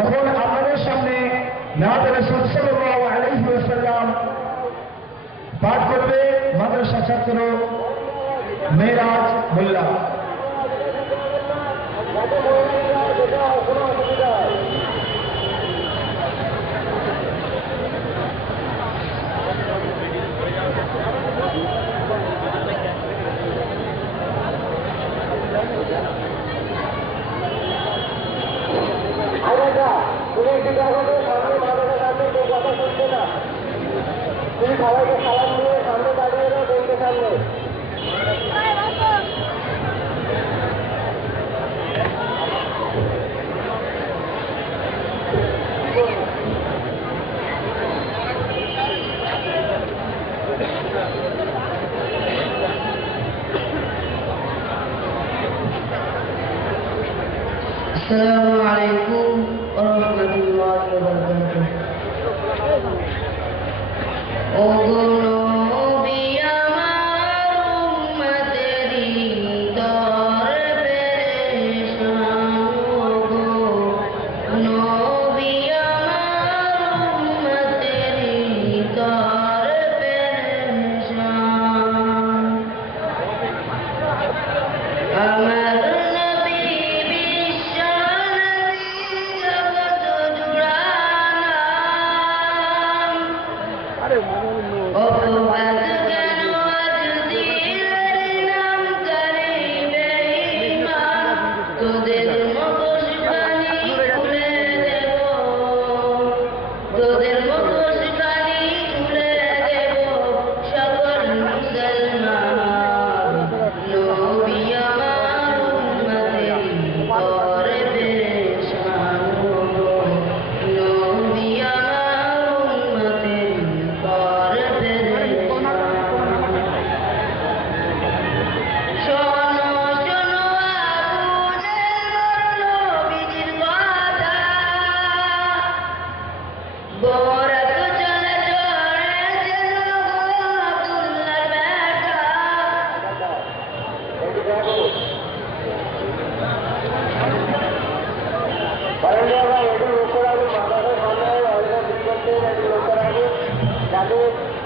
এখন আপনাদের সামনে নাতে রাসূল সাল্লাল্লাহু আলাইহি ওয়াসাল্লাম পাঠ করবে মাদ্রাসা ছাত্র মেরাজ মোল্লা। তুমি সবাইকে সালাম দিয়ে সামনে দাঁড়িয়ে দাও, দেখতে সামনে। السلام عليكم ورحمة الله وبركاته.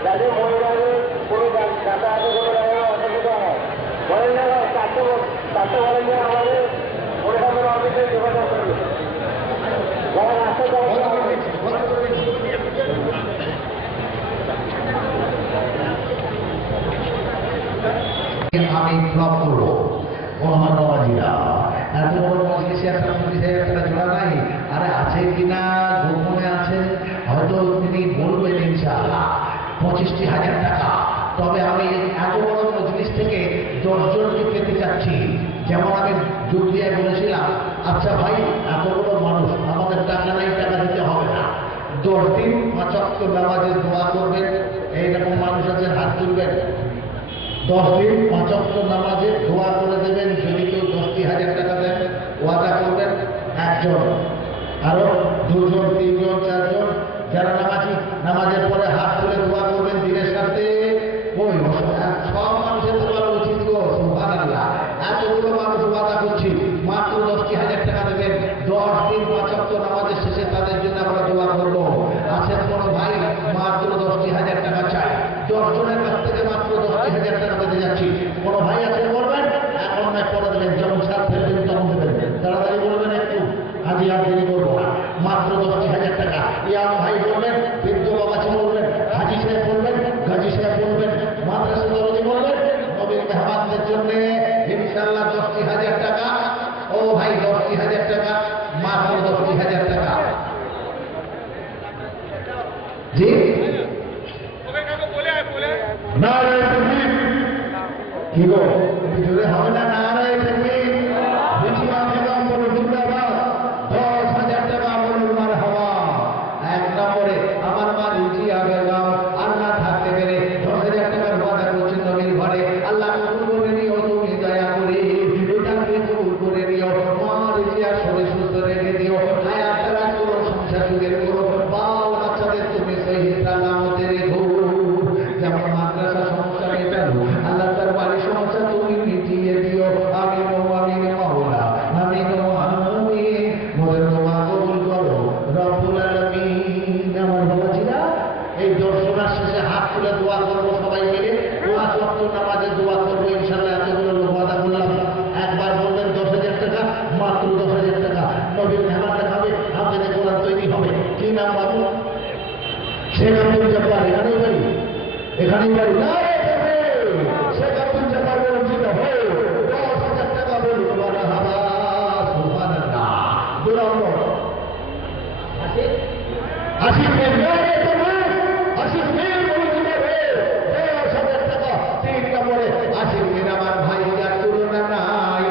যাদের মহিলাদের কোনো যাতায়াতের কোনো জায়গায় অসুবিধা হয় বলেন না, চারটে বলেন যে আমাদের পরিষদের অফিসে যোগাযোগ করবে। যারা রাস্তা আমি ফ্লপ করবো আমার বাবাজিরা এত বড় মজলিসে একটা জোড়া নাই। আরে আছে কিনা গোপনে আছে, হয়তো তিনি বলবেন ইনশাআল্লাহ 25,000 টাকা। তবে আমি এত বড় মজলিস থেকে 10 জনকে পেতে চাচ্ছি। যেমন আমি যোগ দিয়ে বলেছিলাম, আচ্ছা ভাই এত বড় মানুষ, আমাদের টাকা নাই, টাকা দিতে হবে না, 10 দিন 5 ওয়াক্ত নামাজে দোয়া করবেন। এইরকম মানুষ আছে, হাত তুলবেন। 10 দিন 5 ওয়াক্ত নামাজে দোয়া করে দেবেন। যদি কেউ 10,000 টাকা দেন ওয়াদা করবেন একজন, আরো 2 জন 3 জন 4 জন যারা নামাজের পরে হাত তুলে দোয়া করবেন দিনের সাথে। ওই সব মানুষের দোয়া উচিত গো, সুবহানাল্লাহ। এতগুলো মানুষ ওয়াদা করছি, মাত্র 10,000 টাকা দেবেন। 10 দিন 5 ওয়াক্ত নামাজের শেষে তাদের জন্য আমরা দোয়া করবো। আছেন কোনো ভাই মাত্র 10,000 টাকা চাই, 10 জনের কাছ থেকে মাত্র 10,000 টাকা পেতে যাচ্ছি। কোনো ভাই আছেন বলবেন, এখন নয় পরে দেবেন, যখন সার ফেলবেন তখন দেবেন। তাড়াতাড়ি বলবেন, একটু আজ আর দেরি করবো না, মাত্র 10,000 টাকা। ইয়াম ভাই বলবেন, বৃদ্ধ বাবাজি বলবেন, হাজি সাহেব বলবেন, গাজী সাহেব বলবেন, মাদ্রাসা দরদি বলবেন, নবীর মেহমানদের জন্য ইনশাআল্লাহ 10,000 টাকা। ও ভাই 10,000 টাকা, মাত্র 10,000 টাকা। জি নারায়ে তাকবীর। কি গো জোরে হবে না নারায়ে তাকবীর? বেশি মাঠে দাম বলো জিন্দাবাদ। 10,000 টাকা বলুন মারহাবা। 1 নম্বরে আমার মা রুজিয়া বেগম, আল্লাহ থাকতে পেরে 10,000 টাকার ওয়াদা করছেন নবীর ঘরে। আল্লাহ কবুল করে নিও, তুমি দয়া করে এটা কবুল করে নিও। মা রুজিয়া শরীর সুস্থ রেখে দিও, হায়াত তারাজ করো, সংসার সুখের করো, বাল বাচ্চাদের তুমি সহিহ সালামতে রেখো। যেমন মাদ্রাসা সমস্যা মেটালো, আল্লাহ তার বাড়ির সমস্যা তুমি নামাজে দোয়া করবো ইনশাল্লাহ, এতগুলো লোক আদা করলাম। একবার বলবেন 10,000 টাকা, মাত্র 10,000 টাকা। নবীর মেহমান দেখাবে, হাফেজে কোরআন তৈরি হবে। কি নাম বাবু? শেখ আব্দুল জব্বার। এখানেই বাড়ি, এখানেই বাড়ি। শেখ আব্দুল জব্বার রঞ্জিত হয়ে 10,000 টাকা বলুন মারহাবা সুবহানাল্লাহ। 2 নম্বর আশিক মির, আশিক মির রঞ্জিত হয়ে 10,000 টাকা। 3 নম্বরে আশিক মির আমার ভাই, যার তুলনা নাই,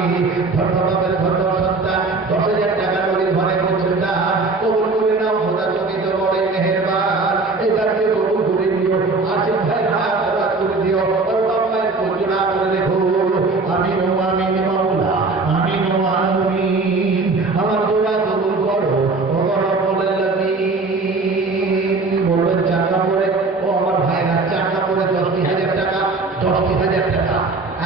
ধন্যবাদের ধন্য সন্তান। 10,000 টাকা নদীর ঘরে বলছেন না, কবুল করে নাও খোদা, তুমি তো বড় মেহেরবান। এই দানকে কবুল করে দিও। আশিক ভাই হায়াত রাত করে দিও। ওর বাপ্পায়ের কল্যাণ করে রেখো। আমিন ও আমিন মাওলা, আমিন ও আমিন। আমার দোয়া কবুল করো ও রব্বুল আলামিন। বলবেন 4 নম্বরে, ও আমার ভাইরা 4 নম্বরে 10,000 টাকা, 10,000 টাকা।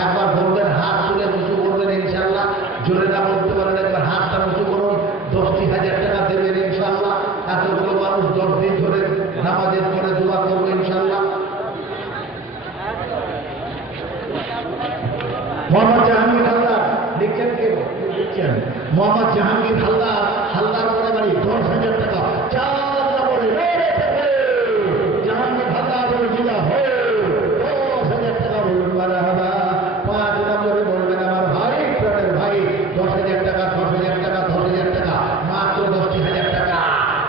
একবার বলবেন, হাত তুলে উঁচু করবেন ইনশাল্লাহ। জোরে না বলতে পারেন, একবার হাতটা উঁচু করুন। 10,000 টাকা দেবেন ইনশাল্লাহ। এতগুলো মানুষ 10 দিন ধরে নামাজের পরে দোয়া করবো ইনশাল্লাহ। মোহাম্মদ জাহাঙ্গীর হালদার লিখছেন, কে লিখছেন? মোহাম্মদ জাহাঙ্গীর হালদার, হালদার পরে বাড়ি, 10,000 টাকা। 4 নম্বরে জাহাঙ্গীর হালদার জিলা হয়ে 10,000 টাকা বলুন মারহাবা। 5 নম্বরে বলবেন আমার ভাই, প্রাণের ভাই, 10,000 টাকা, 10,000 টাকা, 10,000 টাকা, মাত্র 10,000 টাকা।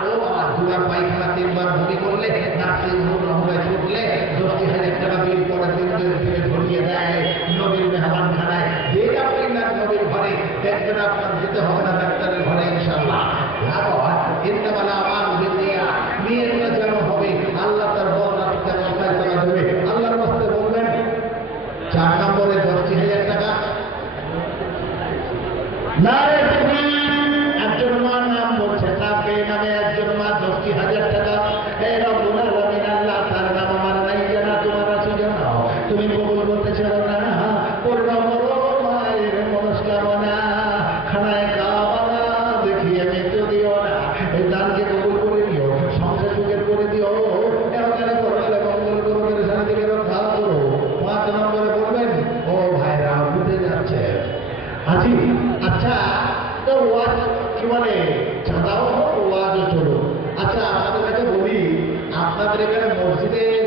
ও আমার দুবার পায়খানা 3 বার বমি করলে, নার্সিং হোম রহমায় ছুটলে 10,000 টাকা বিল পরে 3 দিন থেকে ধরিয়ে দেয় নবীর মেহমান খানায়। যে আপনি না নবীর ঘরে দেখবেন, আপনার যেতে হবে না ডাক্তারের ঘরে ইনশাল্লাহ। ইন্নামাল আমালু বিন্নিয়াত, নিয়তটা যেন হবে, আল্লাহ তার বরকত এবং ফয়সালা দেবে। আল্লাহর রাস্তায় বলবেন। 4 নম্বরে 10,000 টাকা। নারে তাকবীর। একজন মা নাম বলছে, কাকে নামে একজন মা 10,000 টাকা। হে রব্বুল আলামিন, আল্লাহ তার নাম আমার নাই জানা, তোমার আছে জানা। তুমি কবুল করতে চাও না, পূর্ণ করো মায়ের মনস্কামনা। খানায় কাবা দেখিয়ে মৃত্যু দিও না। এই দানকে কবুল করে দিও, সংসার সুখের করে দিও। এরকালে করলে মঙ্গল করো, পেরেশানি থেকে রক্ষা করো। 5 নম্বরে বলবেন, ও ভাইরা উঠে যাচ্ছে আজি। আচ্ছা, তো ওয়াজ কি বলে, চাঁদাও হোক, ওয়াজও চলো। আচ্ছা, আপনাদের কাছে বলি, আপনাদের এখানে মসজিদের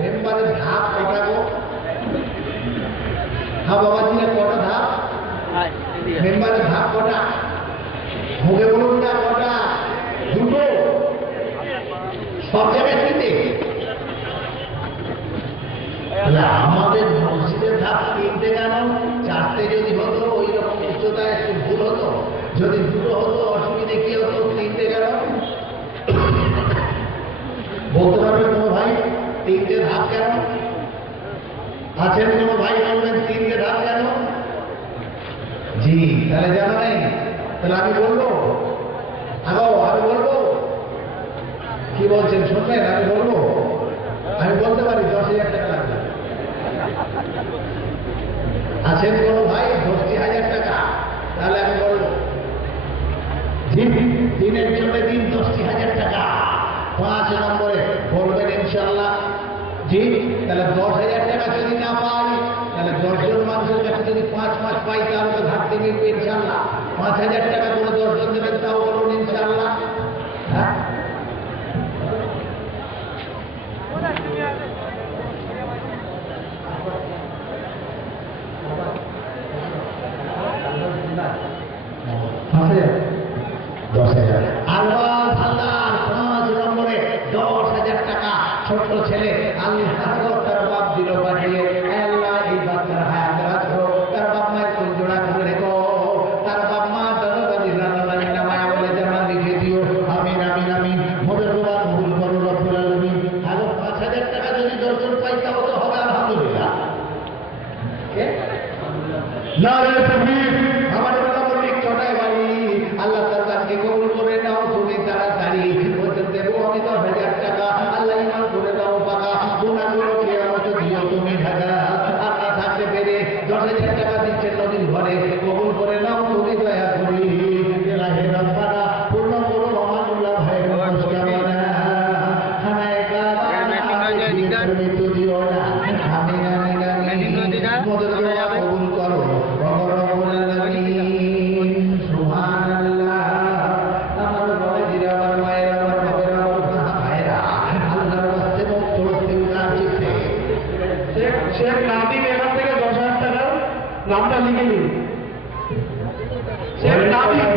মেম্বারের ধাপ কটা গো? হ্যাঁ বাবাজিরা, কটা ধাপ? মেম্বারের ধাপ কটা? মুখে বলুন না কটা? 2টো? সব জায়গায় 3টে? আমাদের মসজিদের ধাপ 3টে কেন? 4টে যদি হতো, ওই রকম উচ্চতায় একটু ভুল হতো। যদি 2টো হতো, অসুবিধে কি হতো? 3টে কেন বলতে পারবে কোনো ভাই? 3টে ধাপ কেন? আছেন কোনো ভাই? বলবেন 3টে ধাপ কেন? জি, তাহলে জানা নাই? তাহলে আমি বলবো? আমি বলবো? কি বলছেন শুনবেন? আমি বলবো? আমি বলতে পারি 10,000 টাকা লাগবে। আছেন কোনো ভাই? 10,000 টাকা। তাহলে আমি বলবো, জি, দিনের জন্য দিন 10,000 টাকা। 5 নম্বরে বলবেন ইনশাল্লাহ। জি, তাহলে 10,000 টাকা যদি না পাই, তাহলে 10 জন মানুষের কাছে যদি 5 পাই, তাহলে তো ঘাটতি মিলবে ইনশাল্লাহ। 5,000 টাকা করে 10 জন দেবেন, তাও বলুন ইনশাল্লাহ। হ্যাঁ, ছোট্ট ছেলে, আল্লাহ তার বাপ দিল পাঠিয়ে, আল্লাহ এই বাচ্চার হায়াত রাখো, তার বাপ মায়ের কোন জোড়া করে রেখো, তার বাপ মা দাদাবাদি রান্নাবাড়ি নামায় বলে জানা লিখে দিও। আমিন আমিন আমিন। মোদের দোয়া কবুল করো রব্বুল আলামিন। আরো 5,000 টাকা যদি 10 জন পাই, তাও তো হবে আলহামদুলিল্লাহ। নারে তাকবীর। আমার কথা বলি, চটাই বাড়ি। আল্লাহ তার কাজকে কবুল করে নাও তুমি তাড়াতাড়ি। বলতে দেবো আমি 10,000 টাকা। আল্লাহ ইমান করে দাও পাকা, গুণাগুলো কেয়ামত দিও তুমি ঢাকা। আল্লাহ থাকতে পেরে 10,000 টাকা দিচ্ছেন নদীর ঘরে, কবুল করে নাও তুমি দয়া করি। ইলাহি রাব্বানা, পূর্ণ করো আমানুল্লাহ ভাইয়ের মনস্কামনা। খানায় কাবা মৃত্যু দিও না। আমিন আমিন আমিন। মোদের দোয়া কবুল করো রব্বুল আলামিন সুবহানাল্লাহ। আমার বাবাজিরা, আমার মায়েরা, আমার বাবারা, আমার ভাইরা, আল্লাহর রাস্তায় মুক্ত হতে উনাচিতে শেখ নাদিম এখান থেকে 10,000 টাকা নামটা লিখে নিন। শেখ নাদিম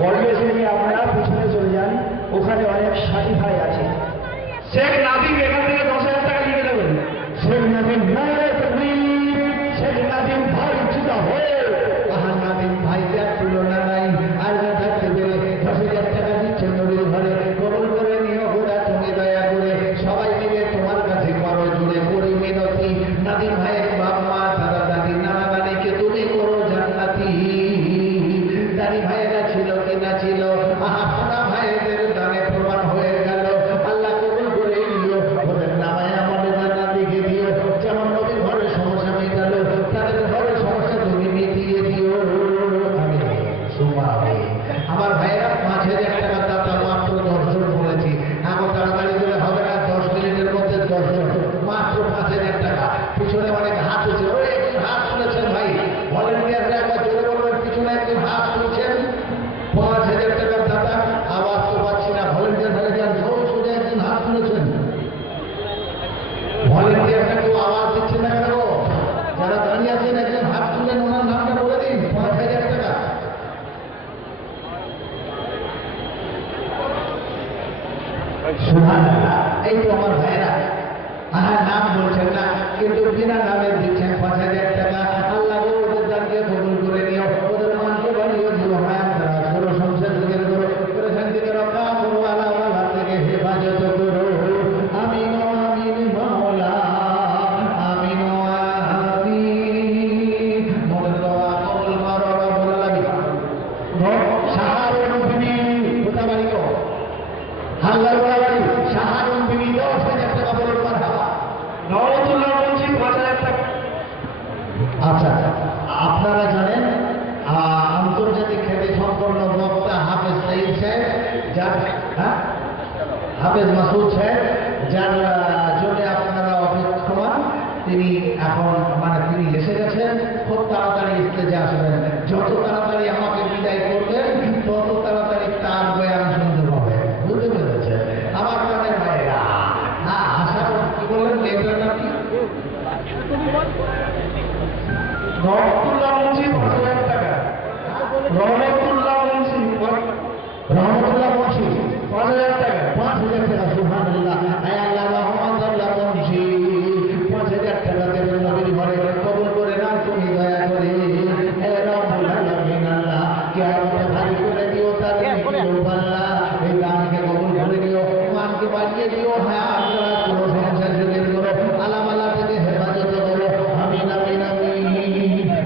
পরিবেশ নিয়ে আপনারা পিছনে চলে যান, ওখানে অনেক সাথী ভাই আছে। শেখ নাদিম এখান থেকে 10,000 টাকা লিখে দেবেন। শেখ নাদিম নারে তাকবীর, শেখ নাদিম ভাই উচিত হয়ে নাদিম ভাই যার তুলনা নাই। আর না থাকতে পেরে 10,000 টাকা দিচ্ছেন নবীর ঘরে, কবুল করে নিও খোদা তুমি দয়া করে। সবাই মিলে তোমার কাছে করো জুড়ে করি মিনতি। নাদিম ভাইয়ের বাপ মা দাদা দাদি নানা নানিকে তুমি করো জান্নাতি। দাদি ভাইয়েরা ছিল কি না ছিল, সোনা ভাইদের দানে প্রমাণ হয়ে গেল। আল্লাহ কবুল করে নিও, ওদের নামায় আমাদের জান্নাত লিখে দিও। যেমন নবীর ঘরের সমস্যা মেটালো, তাদের ঘরের সমস্যা তুমি মিটিয়ে দিও। আমি সুমামি আমার ভাইয়েরা 5,000 টাকা দাতা মাত্র 10 জন বলেছি। এখন তাড়াতাড়ি করে হবে না, 10 মিনিটের মধ্যে 10 জন, মাত্র 5,000 টাকা। পিছনে অনেক হাত উঠছে, ওই একজন হাত তুলেছেন ভাই, ভলেন্টিয়াররা একবার জোরে বলবেন। পিছনে একজন হাত তুলছেন, 5,000 টাকার দাতা। আওয়াজ তো পাচ্ছি না, ভলেন্টিয়ার হয়ে যান, সোজা একজন হাত তুলেছেন। ভলেন্টিয়াররা কেউ আওয়াজ দিচ্ছে না কেন? যারা দাঁড়িয়ে আছেন একজন হাত তুলেন, ওনার নামটা বলে দিন। 5,000 টাকা। সুবহানাল্লাহ। এই তো আমার ভাইরা, নাম বলছেন না কিন্তু বিনা নামে দিচ্ছেন 5,000 টাকা। আল্লাহ গো ওদের দানকে কবুল করে নিও, ওদের মনকে বাড়িয়ে দিও, হায়াত দারাজ করো, সংসার যুগের করো, পরেশান থেকে রক্ষা করো, আল্লাহ থেকে হেফাজত করো। আমিন আমিন মাওলা, আমিন আমিন। মোদের দোয়া কবুল করো রব্বুল আলামিন। শাহারুন বিবি কোথায় বাড়ি গো? হাল্লার বড় বাড়ি শাহারুন বিবি 10,000 টাকা বলুন মারহাবা। নওয়াজুল্লাহ বলছি 5,000 টাকা। আচ্ছা, আপনারা জানেন আন্তর্জাতিক খ্যাতি সম্পন্ন বক্তা হাফেজ সাইদ সাহেব, যার হাফেজ মাসুদ সাহেব, যার জন্য আপনারা অপেক্ষমান। তিনি এখন তিনি এসে গেছেন, খুব তাড়াতাড়ি স্টেজে আসবেন। যত তাড়াতাড়ি আমাকে বিদায় করবেন, তত তাড়াতাড়ি তার বয়ান শুনতে হবে। বুঝতে পেরেছেন আমার প্রাণের ভাইয়েরা? আশা কি বললেন, লেটার নাম কি? রহমতুল্লাহ বলছি 5,000 টাকা। রহমতুল্লাহ বলছি রহমতুল্লাহ বলছি 5,000 টাকা। 5,000 টাকা। সুবহানাল্লাহ। আয় আল্লাহ রহমতুল্লাহ বলছি 5,000 টাকা দেবেন নবীর ঘরে, কবুল করে নাও তুমি দয়া করে। হে রব্বুল আলামিন, আল্লাহ কিয়ামতে ভারী করে দিও তার আল্লাহ। এই দানকে কবুল করে দিও, মানকে বাড়িয়ে দিও, হায়াত দারাজ করো, সংসার যুগের করো, আলামালা থেকে হেফাজত করো। আমিন আমিন আমিন।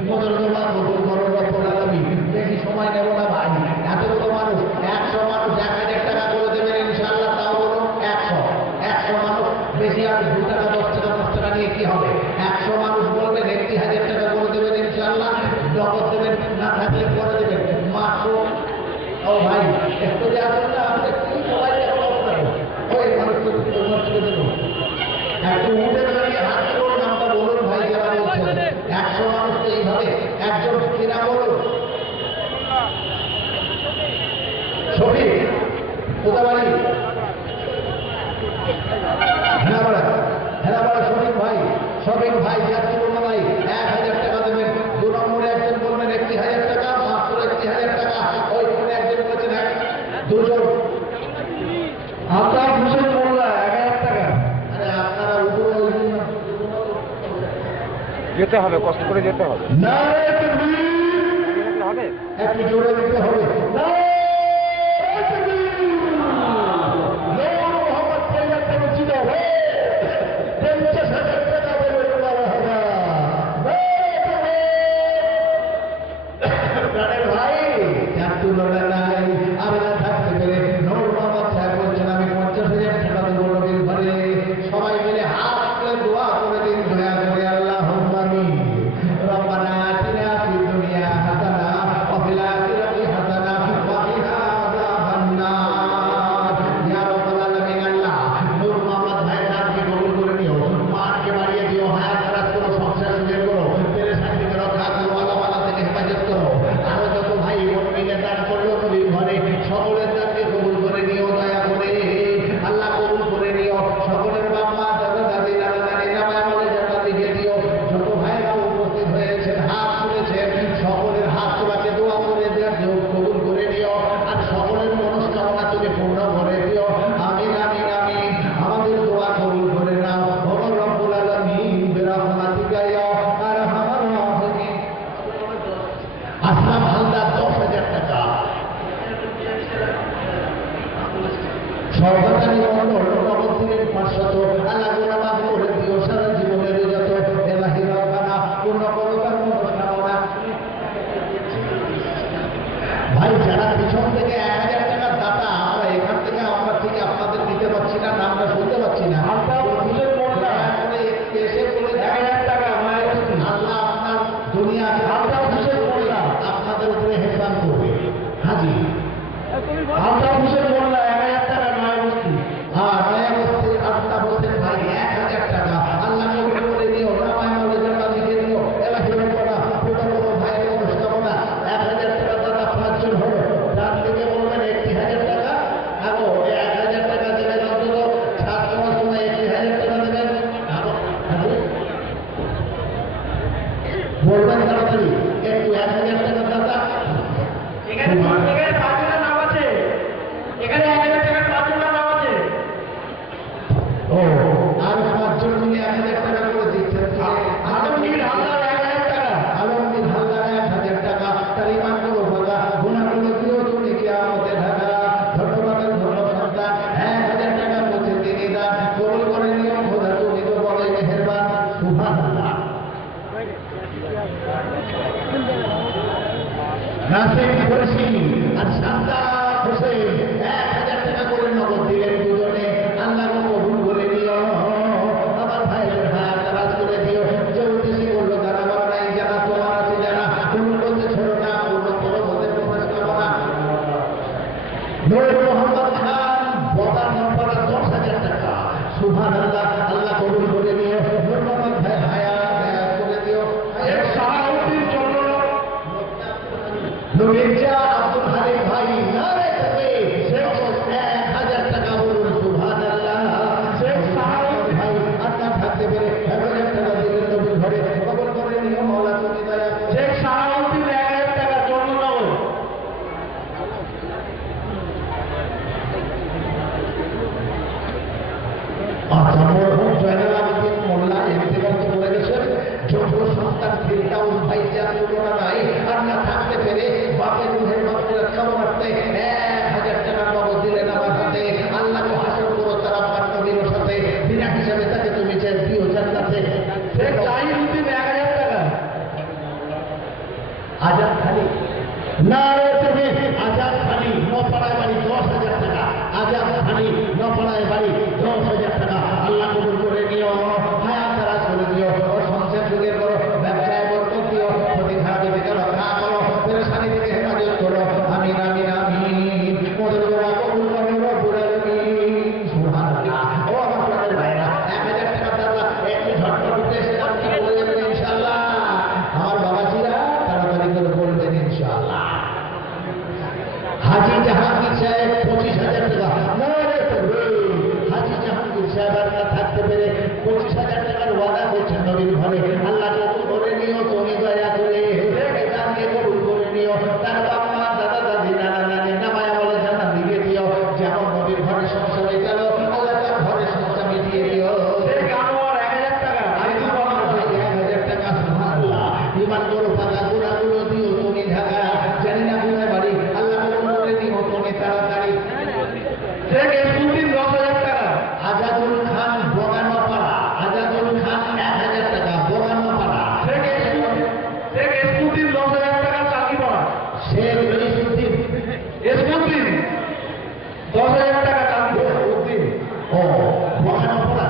মোদের দোয়া কবুল করো রব্বুল আলামিন। বেশি সময় নেব না ভাই, এতগুলো মানুষ, 100 মানুষ 1,000 টাকা করে দেবেন ইনশাআল্লাহ। তাও বলুন 100 মানুষ, বেশি আর 2 টাকা 10 টাকা 10 টাকা নিয়ে কি হবে? 100 মানুষ বলবেন 1,000 টাকা করে দেবেন ইনশাআল্লাহ। নগদ দেবেন, না থাকলে পরে দেবেন মাত্র। ও ভাই একটু যে আসুন না, আপনি কি সবাই এখন আপনাকে ওই মানুষকে দেবো একটু উঠে দাঁড়িয়ে হাত করুন, নামটা বলুন ভাই যারা বলছেন। 100 মানুষ তো এইভাবে একজন কিনা বলুন। শফিক কোথা বাড়ি? হেনাপাড়া শফিক ভাই। শফিক ভাই যার তুলনা নাই, 1,000 টাকা দেবেন। 2 নম্বরে একজন বলবেন 1,000 টাকা, মাত্র 1,000 টাকা। ওই ফোনে একজন বলেছেন 2জন। আমরা হোসেন মোল্লা 1,000 টাকা। আরে আপনারা উপরে যেতে হবে, কষ্ট করে যেতে হবে। নারে তাকবীর, হবে একটু জোরে দিতে হবে। নারে তাকবীর, নূর মোহাম্মদ পরিবার থেকে উচিত হবে 50,000 টাকা বলে মারহাবা। প্রাণের ভাই, যার তুলনা নাই। আমরা থাকতে পেরে নূর মোহাম্মদ সাহেব বলছেন আমি 50,000 টাকা দেবো নবীর ঘরে। সবাই মিলে হাত তুলে দোয়া করে দিন দয়া করে। আল্লাহুম্মা আমিন। রব্বানা আতিনা ফিদ দুনিয়া হাসানা ওয়া ফিল আখিরাতি হাসানা ওয়া বলবেন তাড়াতাড়ি একটু 1000 টাকা দাদা এখানে পাঁচজনের নাম আছে, এখানে 1000 টাকার পাঁচজনের নাম আছে। ও আর 5 জন মিলে 1000 টাকা করে দিচ্ছেন আলমগীর হালদার 1000 টাকা, আলমগীর হালদার 1000 টাকা তার ইমান করো বাবা গুনাহ করে দিও তুমি কিয়ামতে ঢাকা ধন্যবাদের ধন্য সন্তান 1000 টাকা বলছে তিনি দান কবুল করে নিও খোদা তুমি তো বড়ই মেহেরবান সুবহানাল্লাহ। নাসিম খুরশি আর শান্তা হোসেন 1000 টাকা করে নগদ দিলেন দুজনে আল্লাহ কবুল করে নিও আমার ভাইয়ের হাত রাজ করে দিও যে উদ্দেশ্যে করলো তারা বড় নাই যারা তোমার আছে যারা তুমি বলতে ছোট না পূর্ণ করো বলতে প্রকাশ করো না। নূর মোহাম্মদ খান বদা নম্বর 10,000 টাকা সুবহানাল্লাহ আল্লাহ কবুল করে নিও নূর মোহাম্মদ ভাই হায়াত করে দিও। শেখ সাহাউদ্দিন চন্দ্র, মির্জা আব্দুল হালিম ভাই নারে তাকবীর 1000 টাকা বলুন সুবহানাল্লাহ। শেখ সাহাউদ্দিন ভাই আপনার থাকতে পেরে 1000 টাকা দিলেন নবীর ঘরে কবুল করে নিও মাওলা তুমি দয়া করে। শেখ সাহাউদ্দিন 1000 টাকা চন্দ্রনগর। আচ্ছা মরহুম জয়নাল আবেদিন মোল্লা ইন্তেকাল তো করে গেছেন যোগ্য সন্তান ফিরদাউস ভাই যার তুলনা নাই আর না থাকতে পেরে বাপের রুহের মাগফিরাত কামনার্থে 1000 টাকা নগদ দিলেন আমার হাতে আল্লাহকে হাসর করো তার আব্বার নবীর সাথে বিনা হিসাবে তাকে তুমি চাই দিও জান্নাতে। শেখ জাহিরউদ্দিন 1000 টাকা। আজাদ খালি নারে তাকবীর আজাদ খালি নপাড়ায় বাড়ি 10,000 টাকা আজাদ খালি নপাড়ায় বাড়ি 10,000 টাকা আল্লাহ কবুল করে নিও হায়াত দারাজ করে দিও ও সংসার যুগে করো ব্যবসায় বরকত দিও ক্ষতি খারাপি থেকে রক্ষা করো পেরেশানি থেকে হেফাজত করো আমিন আমিন আমিন মোদের দোয়া কবুল করো রব্বুল আলামিন সুবহানাল্লাহ। ও আমার প্রাণের ভাইরা 1000 টাকা দাদা একটু ঝটপট উঠে এসে আপনি বলে যাবেন ইনশাআল্লাহ আমার বাবাজিরা তাড়াতাড়ি করে বলবেন ইনশাআল্লাহ। হাজি জাহাঙ্গীর সাহেব 25,000 টাকা নারে তাকবীর হাজি জাহাঙ্গীর সাহেব আপনার থাকতে পেরে 25,000 টাকার ওয়াদা করছেন নবীর ঘরে আল্লাহ কবুল করে নিও তুমি দয়া করে দানকে কবুল করে নিও তার বাবা মা দাদা দাদি নানা নানি নামায়া বলে জানা দিয়ে দিও যেমন নবীর ঘরে সমস্যা মেটালো আল্লাহ তার ঘরে সমস্যা মিটিয়ে দিও। শেখ আনোয়ার 1000 টাকা। আইজু আমার ভাই 1000 টাকা সুবহানাল্লাহ ইমান করো পাতা গুনাহগুলো দিও তুমি ঢাকা জানি না কোথায় বাড়ি আল্লাহ কবুল করে দিও তুমি তাড়াতাড়ি। শেখ এসউদ্দিন 10,000 টাকা। আজাদুল খান বগানোপাড়া আজাদুল খান 1000 টাকা বগানোপাড়া। শেখ এসউদ্দিন 10,000 টাকা চাকিপাড়া। শেখ ইসুদ্দিন এসউদ্দিন 10,000 টাকা চাকিপাড়া। উদ্দিন ও বগানোপাড়া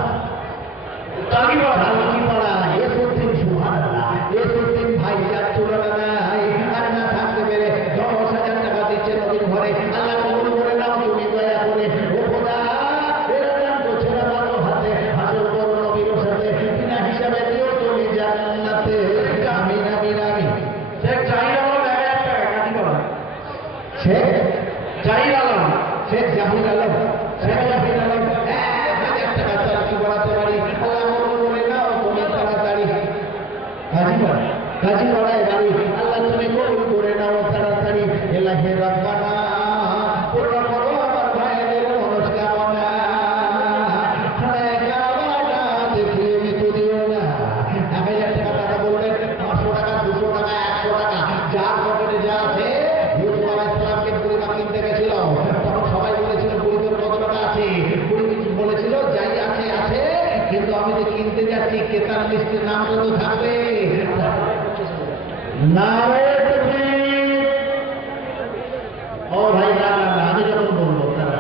চাকিপাড়া। চালকিপাড়া ইসুদ্দিন সুবহানাল্লাহ ইসুদ্দিন ভাই যার তুলনা নাই আর না থাকতে পেরে 10,000 টাকা দিচ্ছে নবীর ঘরে আল্লাহ কবুল করে নাও তুমি দয়া করে ও খোদা এরা নাম করছে না ভালো হাতে হাসর করো নবীর সাথে বিনা হিসাবে দিও তুমি জান্নাতে আমিন আমিন আমিন। শেখ জাহির আলম 1000 টাকা কাটিপাড়া। শেখ জাহির আলম। শেখ জাহির আলম শেখ জাহির আলম 1000 টাকা চাকরি বাড়াতে পারি আল্লাহ কবুল করে নাও তুমি তাড়াতাড়ি। কাজীপাড়ায় বাড়ি আল্লাহ তুমি কবুল করে নাও তাড়াতাড়ি এলাহে রাব্বানা পূর্ণ করো আমার ভাইদের মনস্কামনা খানায় কাবাটা দেখিয়ে মৃত্যু দিও না। 1000 টাকা টাকা বললেন 500 টাকা 200 টাকা 100 টাকা যার পকেটে যা আছে ইউসুফ আলাইহিস সালামকে বুড়িমা কিনতে গেছিল তখন সবাই বলেছিল বুড়ি তোর কত টাকা আছে বুড়ি বলেছিল যাই আছে আছে কিন্তু আমি যে কিনতে যাচ্ছি ক্রেতার লিস্টের নাম কত থাকবে নারে তাকবীর। ও ভাই না না না আমি যখন বলবো তারা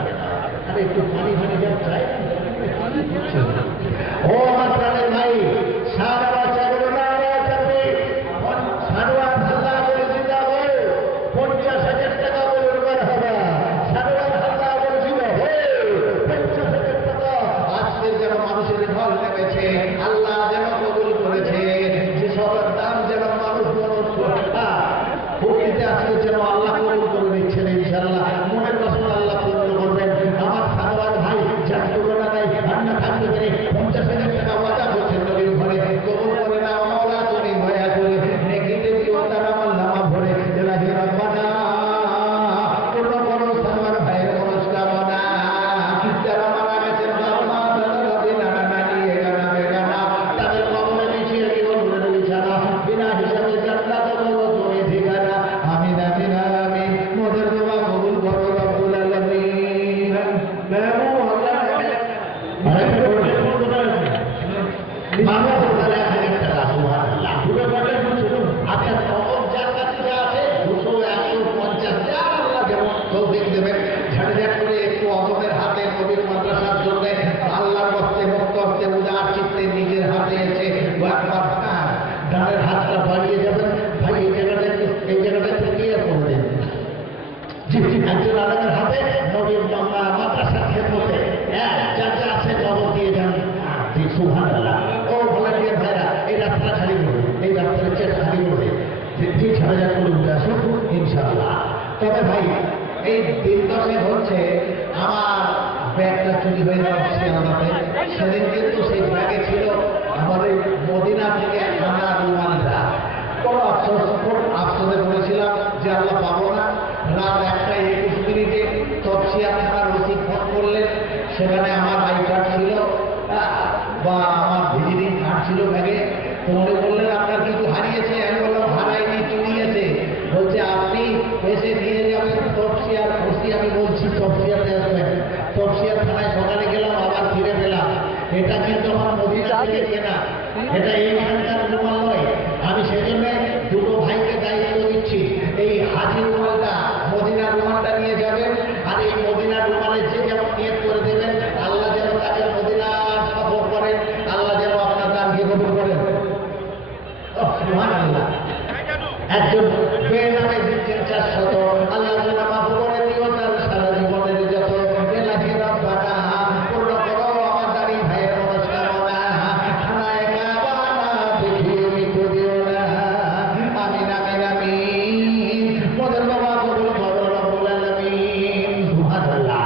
আরে একটু পানি ফানি যা চাই ও আমার প্রাণের ভাই সারা বাচ্চা বলো নারে তাকবীর সারওয়ার আল্লাহ বলে জিন্দা হয় 50,000 টাকা বলে মারহাবা সারওয়ার আল্লাহ বলে জিন্দা হয় 50,000 টাকা আজকের যারা মানুষের ঢল নেমেছে আল্লাহ যেন কবুল করেছে যে সবার দাম যেন মানুষ হুকিতে আজকে যেন আল্লাহ কবুল করে দিচ্ছেন ইনশাআল্লাহ মনের বাসনা আল্লাহ পূর্ণ করবেন। আমার সারওয়ার ভাই যার তুলনা নাই রান্না থাকতে পেরে 50,000 টাকা হাতটা বাড়িয়ে যাবেন, ভাই এই জায়গাটা একটু ক্লিয়ার করে দিন। জি, একজন আরেকের হাতে নবীর মাদ্রাসার খেদমতে যার যা আছে খবর দিয়ে যান। জি, সুবহানাল্লাহ। ও ভলান্টিয়ার ভাইরা, এই রাস্তাটা খালি করবে, এই রাস্তার চেষ্টা খালি করবে, যে ছাড়া যা করে উঠে আসুন ইনশাআল্লাহ। তবে ভাই, এই দিন দশেক হচ্ছে আমার ব্যাগটা চুরি হয়ে যাওয়া শিয়ালদাতে। সেদিন কিন্তু সেই ব্যাগে ছিল আমাদের মদিনা থেকে আনা রুমালটা। বড় আফসোসে পড়েছিলাম যে আল্লাহ পাবো না। রাত 1:21 তফসিয়া থানার ওসি ফোন করলেন, সেখানে আমার আই কার্ড ছিল বা আমার ভিজিটিং কার্ড ছিল ব্যাগে। তো উনি বললেন আপনার কিছু হারিয়েছে। আমি বললাম হারাইনি, চুরি গেছে। বলছে আপনি এসে নিয়ে যাবেন তফসিয়ার ওসি। আমি বলছি তফসিয়াতে আসবেন। তফসিয়ার থানায় সকালে গেলাম, আবার ফিরে পেলাম। এটা কিন্তু আমার মদিনা থেকে কেনা, এটা এইখানকার রুমাল নয়। আমি সেজন্য দুটো ভাইকে দায়িত্ব দিচ্ছি, এই হাজি রুমালটা মদিনার রুমালটা নিয়ে যাবেন। আর এই মদিনার রুমালে যে যেমন নিয়ত করে দেবেন, আল্লাহ যেন তাকে মদিনার সফর করেন, আল্লাহ যেন আপনার দানকে কবুল করেন। সুবহানাল্লাহ। একজন মেয়ে নামে দিচ্ছেন 400, আল্লাহ যেন মাফ করে দিও তার সারা জীবনের যত এলাহি রব্বানা পূর্ণ করো আমার দাড়ি ভাইয়ের মনস্কামনা। খানায় কাবা না দেখিয়ে মৃত্যু দিও না। আমিন আমিন আমিন। মোদের বাবা কবুল করো রব্বুল আলামিন। সুবহানাল্লাহ।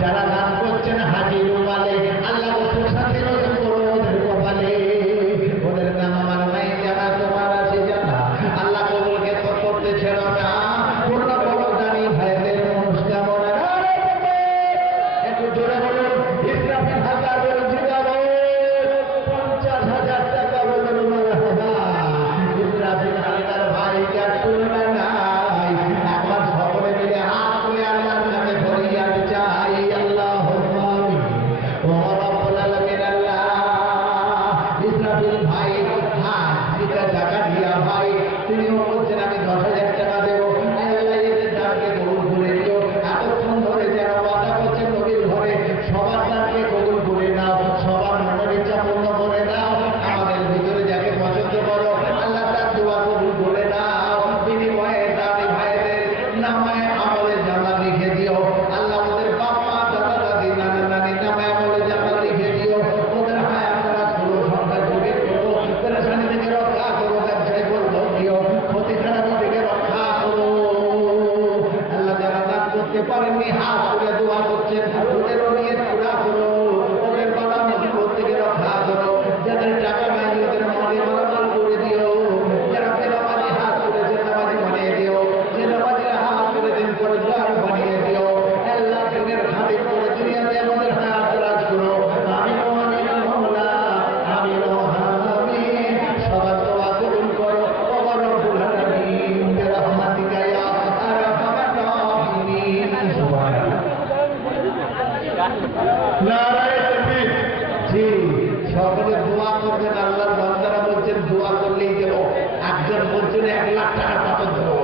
যারা দান করছেন হাজি রুমালে, আল্লাহ ওদের সাথে রসুল করো ওদের কপালে। ওদের নাম আমার নাই জানা, তোমার আছে জানা। আল্লাহ কবুলকে তো করতে ছেড়ো না। পূর্ণ করো দানি ভাইদের মনস্কামনা। একটু জোরে বলুন, ইসরাফিল হাজার বলুন, জিগাবো 50,000 টাকা বলুন মারহাবা। ইসরাফিল হাজার ভাই যার তুলনা নাই। একবার সকলে মিলে হাত তুলে আল্লাহর নামে ফরিয়াদ চাই। আল্লাহুম্মা আমিন। ও রব্বুল আলামিন আল্লাহ। ইসরাফিল ভাই যেটা টাকা দিয়া ভাই, তিনিও বলছেন আমি 10,000 টাকা দেবো। আল্লাহ এদের দানকে কবুল করে দিও। এতক্ষণ ধরে যারা ওয়াদা করছেন নবীর ঘরে, সবার দানকে কবুল করে নাও, সবার মনের ইচ্ছা পূর্ণ করে নাও। আমাদের ভিতরে যাকে পছন্দ করো আল্লাহ তার দোয়া কবুল করে নাও। বিনিময়ে দানি ভাইদের নামে আমলে জানা লিখে দিও। আল্লাহ ওদের বাপ মা দাদা দাদি নানা নানি নামে আমলে জানা লিখে দিও। ওদের হায়াত রাজ করো, সংসার যুগের করো, পেরেশানি থেকে রক্ষা করো, ব্যবসায় করবো দিও, ক্ষতি খারাপ থেকে রক্ষা করো। আল্লাহ যারা দান করতে পারেননি হাত তুলে দোয়া করছেন, ওদেরও নিয়ে পুরা করো। ওদের বাবা মুসিবত থেকে রক্ষা করো। যাদের টাকা নাই ওদের মনে মালামাল করে দিও। যারা বেনামাজি হাত তুলেছে নামাজি বানিয়ে দিও। যে নামাজিরা হাত তুলেছেন পরিষ্কার বানিয়ে দিও। আল্লাহ দিনের খাতির করে দুনিয়াতে আমাদের হায়াত রাজ করো। আমিন আমিন মাওলা, আমিন আমিন। সবার দোয়া কবুল করো ও রব্বুল আলামিন। বিরহমাতিকা ইয়া আরহামার রাহিমিন। সুবহানাল্লাহ। নারায়ে তাকবীর। জি, সকলে দোয়া করবেন। আল্লাহর বান্দারা বলছেন দোয়া করলেই দেব। একজন বলছেন 1 লাখ টাকা পাথর দেবো।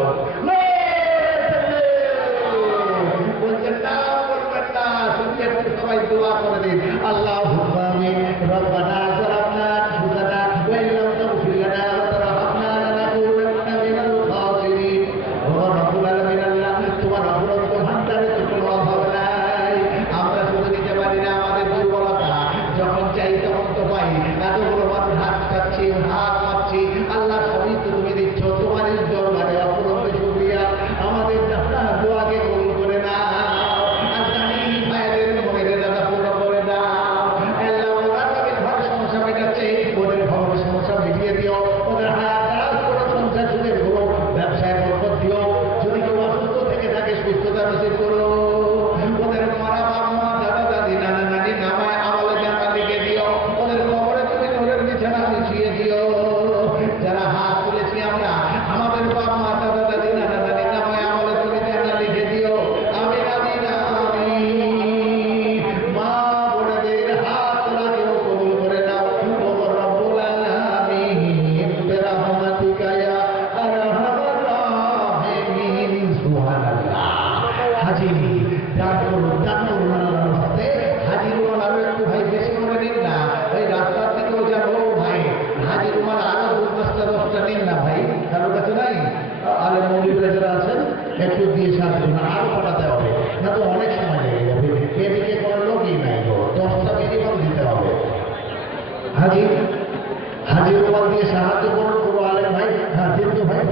বলছেন না, বলবেন না, শুনতে সবাই দোয়া করে দিন। আল্লাহুম্মা আমিন। রব্বানা যালামনা আনফুসানা ওয়া ইল্লাম তাগফির লানা ওয়া তারহামনা লানাকুনান্না মিনাল খাসিরিন। ও রব্বুল আলামিন আল্লাহ, তোমার অপরন্ত ভান্ডারে তো কোনো অভাব নাই। আমরা শুধু নিতে পারি না, আমাদের দুর্বলতা। যখন চাই তখন তো পাই। এতগুলো মানুষ হাত পাচ্ছি, হাত পাচ্ছি, আল্লাহ সবই তো তুমি দিচ্ছ। তোমার ইজ্জত না ভাই, কারোর কাছে নাই? আলে মৌলিকরা যারা আছেন একটু দিয়ে সাহায্য করুন, আরো পাঠাতে হবে, না তো অনেক সময় লেগে যাবে। এদিকে কোনো লোকই নাই গো, 10টা মিনিমাম দিতে হবে। হাজি হাজি রুমাল দিয়ে সাহায্য করুন কোনো আলেম ভাই। হ্যাঁ দিন তো ভাই।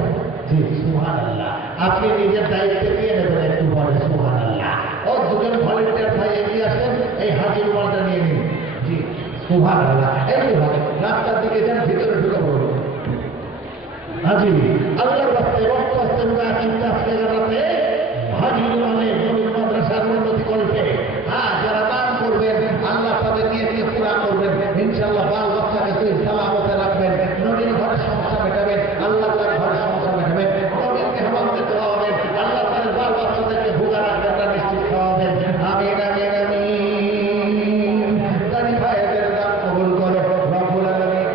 জি সুবহানাল্লাহ, আপনি নিজের দায়িত্বে নিয়ে নেবেন একটু পরে। সুবহানাল্লাহ। ও দুজন ভলেন্টিয়ার ভাই এগিয়ে আসেন, এই হাজি রুমালটা নিয়ে নিন। জি সুবহানাল্লাহ। এই তো ভাই রাস্তার দিকে যান, ভিতরে ঢুকে পড়ুন। হাজি আল্লাহর রাস্তে রক্ত আসতে চিন্তা আসতে জানাতে হাজি রুমালে নবীর মাদ্রাসার উন্নতি করবে। হ্যাঁ যারা দান করবেন আল্লাহ তাদের নিয়ে পুরা করবেন ইনশাআল্লাহ। বাল বাচ্চাকে তুই সালামতে রাখবেন, নবীর ঘরের সমস্যা মেটাবেন, আল্লাহ তার ঘরের সমস্যা মেটাবেন, নবীকে হেফাজতে খাওয়াবেন, আল্লাহ তাদের বাল বাচ্চাদেরকে ভুগা রাখবেন, নিশ্চিত খাওয়াবেন। আমিন আমিন আমিন। দানি ভাইদের দান কবুল করো রব্বুল আলামিন।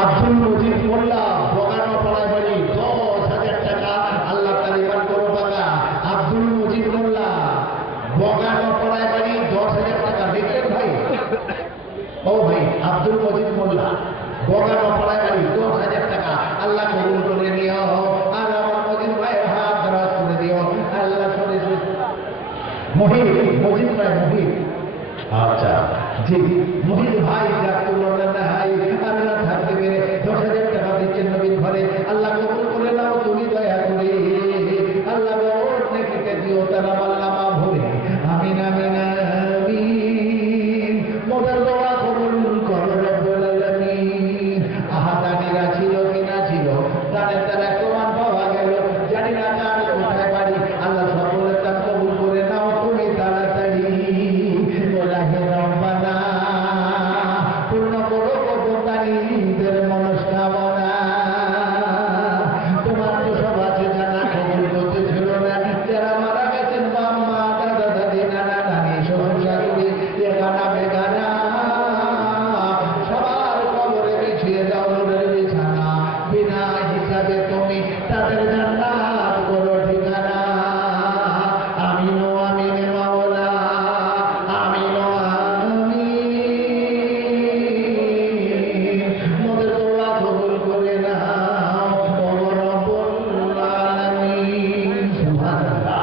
আব্দুল মজিদ মোল্লা বগানো পাড়ায় বাড়ি, 10,000 টাকা আল্লাহ তার ইমান করো বাবা। আব্দুল মজিদ মোল্লা বগানো পাড়ায় বাড়ি, 10,000 টাকা দেখলেন ভাই? ও ভাই আব্দুল মজিদ মোল্লা বগানো পাড়ায় বাড়ি, 10,000 টাকা আল্লাহ কবুল করে নিও। আর আমার মজিদ ভাইয়ের হাত দরাজ করে দিও আল্লাহ। শুনে মহিদ মজিদ ভাই মহিদ। আচ্ছা জি মহিদ ভাই জাকুল্লাহ ভাই আল্লাহ থাকতে পেরে 10,000 টাকা দিচ্ছেন নবীর ঘরে। আল্লাহ কবুল করে নাও তুমি দয়া করে। আল্লাহ ওর নেকিতে দিও তারা আল্লাহ মা ভরে। আমিন আমিন আমিন। মোদের দোয়া কবুল করো রব্বুল আলামিন। আহাদানিরা ছিল কিনা ছিল, তাদের তারা প্রমাণ পাওয়া গেল। জানি না কার কোথায় বাড়ি, আল্লাহ সকলের দান কবুল করে নাও তুমি তাড়াতাড়ি। ওলাহে রব্বানা পূর্ণ করো কবুতারীদের মনস্কামনা। তোমার তো সব আছে জানা, কবুল করতে ছিল না। যারা মারা গেছেন বাপ মা দাদা দাদি নানা নানি শ্বশুর শাশুড়ি এখানা বেগানা, সবার কবরে বিছিয়ে দাও নূরের বিছানা। বিনা হিসাবে তুমি তাদের জান্নাত করো ঠিকানা। আমিন ও আমিন মাওলা, আমিন ও আমিন। মোদের দোয়া কবুল করে নাও ও রব্বুল আলামিন। সুবহানাল্লাহ।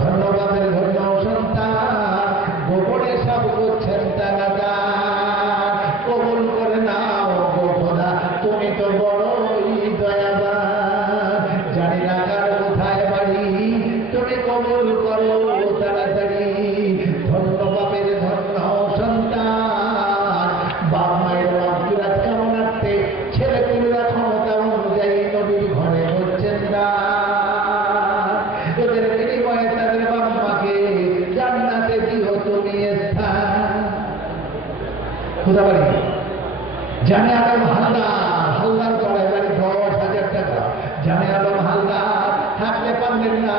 ধন্যবাদের ধন্য সন্তান, গোপনে সব করছেন তারা দান। কবুল করে নাও গো খোদা, তুমি তো বড়ই দয়াবান। জানি না কার কোথায় বাড়ি, তুমি কবুল করো তাড়াতাড়ি। ধন্য বাপের ধন্য সন্তান, বাপ মায়ের মাগফিরাত কামনার্থে ছেলে পুলেরা ক্ষমতা অনুযায়ী নবীর ঘরে হচ্ছেন না। এদের বিনিময়ে তাদের বাপ মাকে জান্নাতে দিও তুমি স্থান। খোদা বাড়ি জানে আলম হালদার, হালদার করে বাড়ি 10,000 টাকা। জানে আলম হালদার থাকলে পারলেন না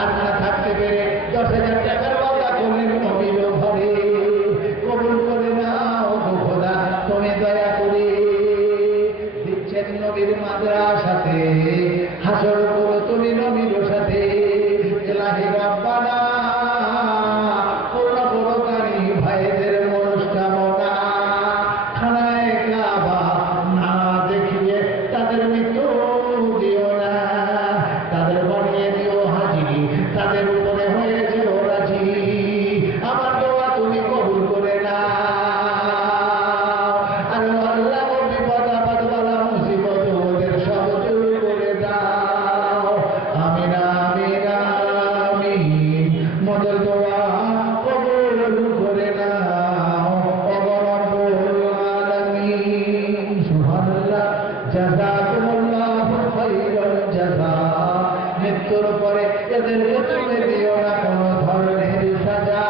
আর না থাকতে পেরে 10,000 টাকার ওয়াদা করলেন নবীর ঘরে। কবুল করে নাও গো খোদা তুমি দয়া করে। দিচ্ছেন নবীর মাদ্রাসাতে, হাসর করো তুমি নবীর সাথে। ইলাহি রাব্বানা পূর্ণ করো তারি ভাইদের মনস্কামনা। খানায় কাবা না দেখিয়ে তাদের মৃত্যু দিও না, তাদের বানিয়ে দিও হাজি, তাদের উপরে হয়ে যেও রাজি। আমার দোয়া তুমি কবুল করে নাও। আর আল্লাহ বিপদ আপদ বালা মুসিবত ওদের সব দূর করে দাও। আমিন আমিন আমিন। মোদের দোয়া কবুল করে নাও ও রব্বুল আলামিন। সুবহানাল্লাহ। জাযাকুমুল্লাহু খাইরাল জাযা। মৃত্যুর পরে এদেরকে তুমি দিও না কোনো ধরনের সাজা।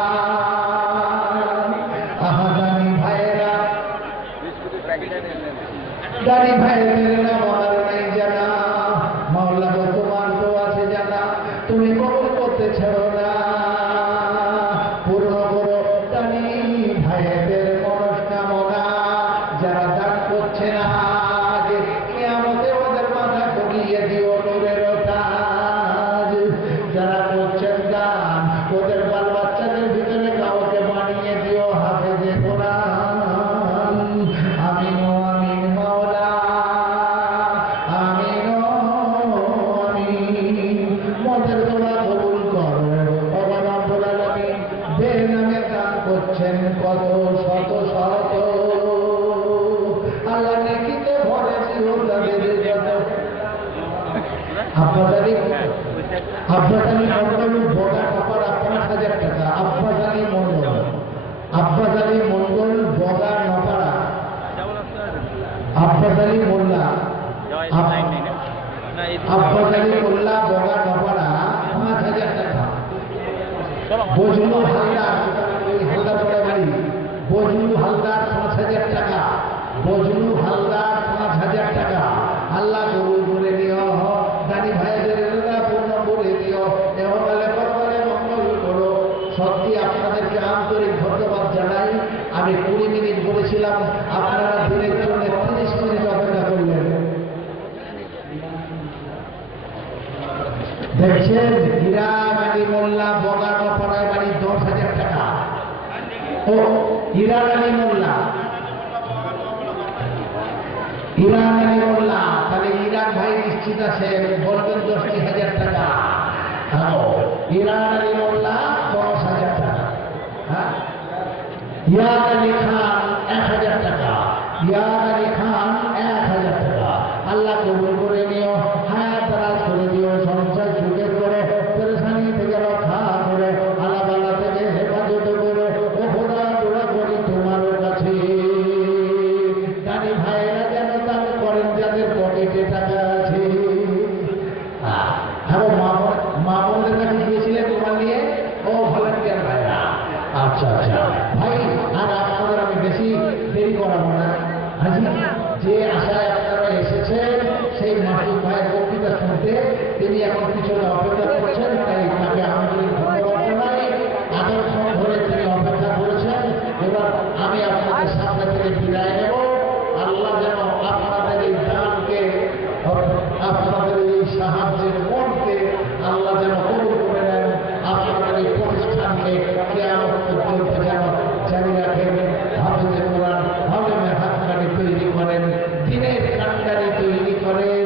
আহাদানি ভাইয়েরা, দানি ভাইদের নাম আমার নাই জানা। মাওলা গো তোমার তো আছে জানা, তুমি কবুল করতে ছেড়ো না। পূর্ণ করো দানি ভাইদের মনস্কামনা। যারা দান করছে না আজ, কিয়ামতে ওদের মাথা ঠকিয়ে দিও নূরের তাজ। যারা করছেন দান ওদের বাল বাচ্চাদের ভিতরে কাউকে বানিয়ে দিও হাফেজে কোরআন। আমিন ও আমিন। আব্বাস আলী মন্ডল বগা নপাড়া 5,000 টাকা। আব্বাস আলী মন্ডল, আব্বাস আলী মন্ডল বগা নপাড়া, আব্বাস আলী মোল্লা, আব্বাস আলী মোল্লা বগা নপাড়া 5,000 টাকা। বজলু হালদার, ওই হালদার পড়ে বাড়ি, বজলু হালদার 5,000 টাকা। বজলু হালদার 5,000 টাকা। আল্লাহ কবুল করে নিও, দানি ভাইদের পূর্ণ করে দিও, এহকালে পরকালে মঙ্গল করো। সত্যি আপনাদেরকে আন্তরিক ধন্যবাদ জানাই। আমি 20 মিনিট বলেছিলাম, আপনারা দিনের জন্য 30 মিনিট অপেক্ষা করলেন। দেখছেন, ইরান আলী মোল্লা বগানো পাড়ায় বাড়ি 10,000 টাকা। ও ইরান আলী মোল্লা, ইরান আলী মোল্লা, তাহলে ইরান ভাই নিশ্চিত আছে, বলবেন 10,000 টাকা। ইরান আলী মোল্লা 10,000 টাকা। হ্যাঁ, ইয়াদ আলী খান 1,000 টাকা। ইয়াদ আলী খান 1,000 টাকা। আল্লাহ কবুল করে নিও, হায়াত দারাজ করে দিও, সংসার সুখের করে, পেরেশানি থেকে রক্ষা করে, আলাদা থেকে হেফাজত করে। ও খোদা, দোয়া করি তোমার কাছে, দানি ভাইয়েরা যেন দান করেন যাদের পকেটে টাকা আছে। হ্যাঁ, মা বোনদের কাছে গিয়েছিলেন তোমার নিয়ে, ও ভলেন্টিয়ার ভাইরা। আচ্ছা আচ্ছা ভাই, আর আপনাদের আমি বেশি দেরি করাবো না। হাজি, যে আশায় আপনারা এসেছেন সেই মাসুদ ভাইয়ের বক্তৃতা শুনতে, তিনি এখন পিছনে অপেক্ষা করছেন, তাই তাকে আন্তরিক ধন্যবাদ জানাই। এতক্ষণ ধরে তিনি অপেক্ষা করেছেন। এবার আমি আপনাদের সামনে থেকে বিদায় নেব। আল্লাহ যেন আপনাদের এই দানকে, আপনাদের এই সাহায্যের মনকে আল্লাহ যেন কবুল করে নেন। আপনাদের এই প্রতিষ্ঠানকে কিয়ামত পর্যন্ত যেন জারি রাখেন। হাফেজে কোরআন, হাফেজে হাক্কানি তৈরি করেন, দ্বীনের কান্ডারি তৈরি করেন।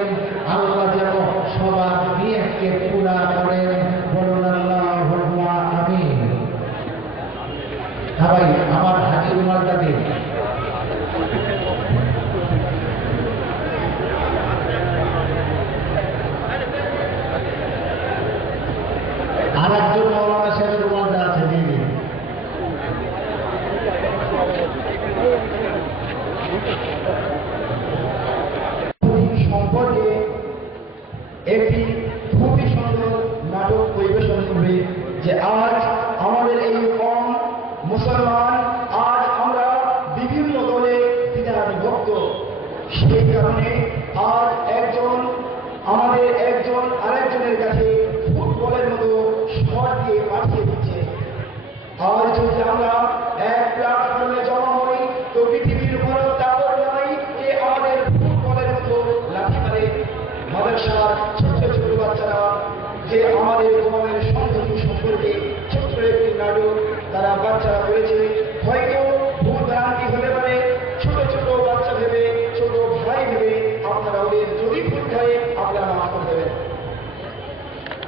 আল্লাহ যেন সবার নিয়তকে পুরা করেন। বলুন আল্লাহুম্মা আমিন। হ্যাঁ ভাই, আমার হাজির মালটা দিন। আর একজন মৌলানা সাহেবের রুমালটা আছে, দিয়ে দিন। সম্পর্কে একটি খুবই সুন্দর নাটক পরিবেশন করবে, যে আজ আমাদের এই কম মুসলমান, আজ আমরা বিভিন্ন দলে দ্বিধা বিভক্ত। সেই কারণে আজ আমাদের একজন আরেকজনের কাছে ফুটবলের মতো শট দিয়ে পাঠিয়ে দিচ্ছে। আজ যদি আমরা এক প্ল্যাটফর্মে জমা হই, তো পৃথিবীর উপর দাবর জানাই যে আমাদের ফুটবলের মতো লাঠি মারে। মাদ্রাসার ছোট্ট ছোট বাচ্চারা যে আমাদের কোরআনের সংহতি সম্পর্কে ছোট্ট একটি নাটক তারা বাচ্চারা করেছে, হয়তো ভুল ভ্রান্তি হতে পারে। ছোট ছোট বাচ্চা ভেবে, ছোট ভাই ভেবে আপনারা ওদের যদি ভুল হয়